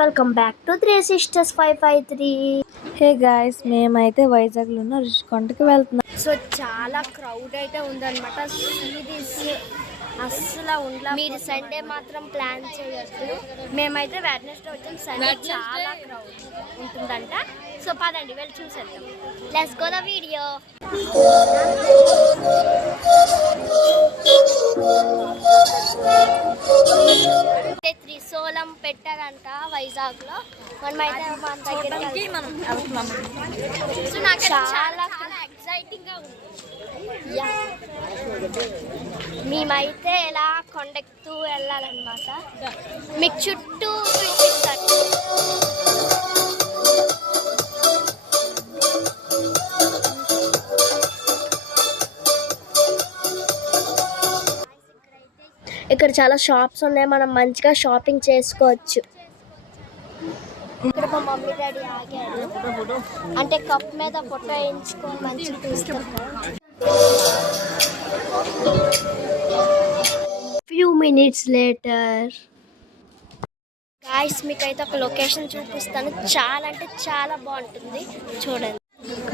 Welcome back to three sisters 553. Hey guys, మేమైతే వైజాగ్లో ఉన్న రుషికొండకి వెళ్తున్నాం. సో చాలా క్రౌడ్ అయితే ఉందన్నమాట. సీరీస్ అస్సలు ఉండలా. మీరు సండే మాత్రం ప్లాన్ చేయొచ్చు. మేమైతే వెడ్నెస్డే వచ్చాం. సండే చాలా క్రౌడ్ ఉంటుందంట. సో పదండి వెళ్ళి చూసేద్దాం. Let's go the video. త్రిశూలం పెట్టారంట వైజాగ్ లో. మనమైతే మన దగ్గరికి సో నాకు చాలా ఎక్సైటింగ్ గా ఉంది. మేమైతే ఎలా కొండెక్తూ వెళ్ళాలన్నమాట. మీకు చుట్టూ చూపిస్తాను. ఇక్కడ చాలా షాప్స్ ఉన్నాయి. మనం మంచిగా షాపింగ్ చేసుకోవచ్చు. ఇక్కడ మా మమ్మీ డాడీ ఆగారు. అంటే కప్ మీద ఫోటో వేయించుకొని మంచిగా తీసుకుంటారు. ఫ్యూ మినిట్స్ లేటర్ గాయ్స్ మీకైతే ఒక లొకేషన్ చూపిస్తాను. చాలా అంటే చాలా బాగుంటుంది, చూడండి.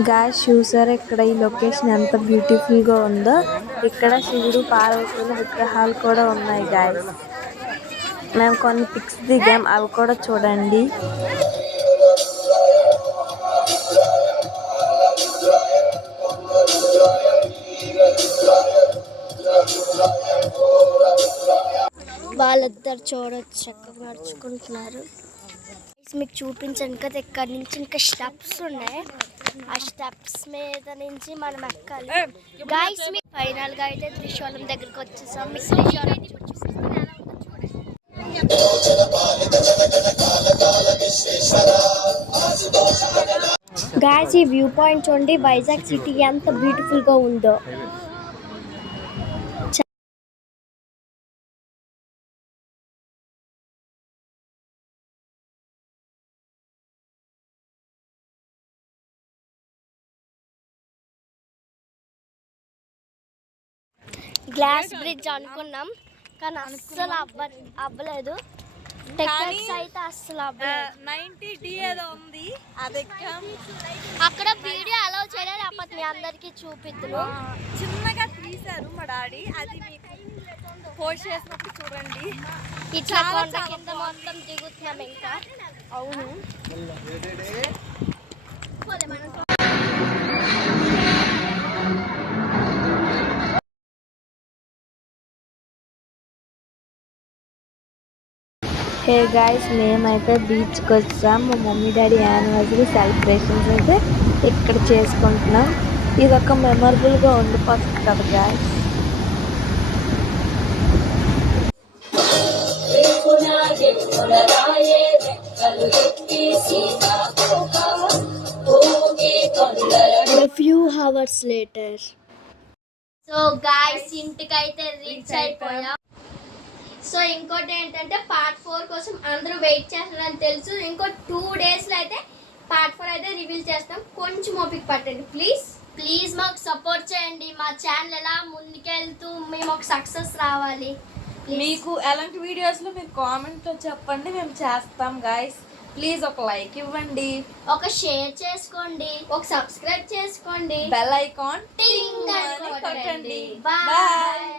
గాయ్స్ చూసారా ఇక్కడ ఈ లొకేషన్ ఎంత బ్యూటిఫుల్ గా ఉందో. ఇక్కడ శివుడు పార్వతుల విగ్రహాలు కూడా ఉన్నాయి గాయ్స్. మేము కొన్ని పిక్స్ దిగాం, అవి కూడా చూడండి. వాళ్ళిద్దరు చూడొచ్చు, చక్కగా నడుచుకుంటున్నారు. మీకు చూపించాను కదా, ఇక్కడ నుంచి ఇంకా స్టెప్స్ ఉన్నాయి. ఆ స్టెప్స్ మీద నుంచి మనం ఎక్కాలి. గాయ్స్ మీ ఫైనల్ గా అయితే త్రిశూలం దగ్గరికి వచ్చేసాం. మీకు త్రిశూలం గాయ్స్ ఈ వ్యూ పాయింట్ చూడండి. వైజాగ్ సిటీ ఎంత బ్యూటిఫుల్ గా ఉందో. గ్లాస్ బ్రిడ్జ్ అనుకున్నాం కానీ అస్సలు అవ్వలేదు. టెక్నిక్స్ అయితే అస్సలు అవ్వలేదు. 90D ఏదో ఉంది, అది అక్కడ వీడియో అలౌ చేయలేదు. అప్పటి మీ అందరికి చూపిద్దును. చిన్నగా తీశారు మా డాడీ, అది మీకు పోస్ట్ చేసినప్పుడు చూడండి. ఇట్లా కొండ కింద మొత్తం దిగుతున్నాం ఇంకా. అవును హే గాయ్స్, మేమైతే బీచ్కి వచ్చాం. మా మమ్మీ డాడీ యానివర్సరీ సెలబ్రేషన్స్ అయితే ఇక్కడ చేసుకుంటున్నాం. ఇది ఒక మెమరబుల్గా ఉండిపోతుంది కదా guys. Few hours later so guys ఇంటికైతే రీచ్ అయిపోయాం. సో ఇంకోటి ఏంటంటే పార్ట్ 4 కోసం అందరూ వెయిట్ చేస్తారని తెలుసు. ఇంకో 2 డేస్లో అయితే పార్ట్ 4 అయితే రివీల్ చేస్తాం. కొంచెం ఓపిక పట్టండి ప్లీజ్ మాకు సపోర్ట్ చేయండి. మా ఛానల్ ఎలా ముందుకెళ్తూ మేము ఒక సక్సెస్ రావాలి. మీకు ఎలాంటి వీడియోస్లో మీరు కామెంట్లో చెప్పండి, మేము చేస్తాం గాయ్స్. ప్లీజ్ ఒక లైక్ ఇవ్వండి, ఒక షేర్ చేసుకోండి, ఒక సబ్స్క్రైబ్ చేసుకోండి, బెల్ ఐకాన్ టింగ్ అని కొట్టండి. బాయ్.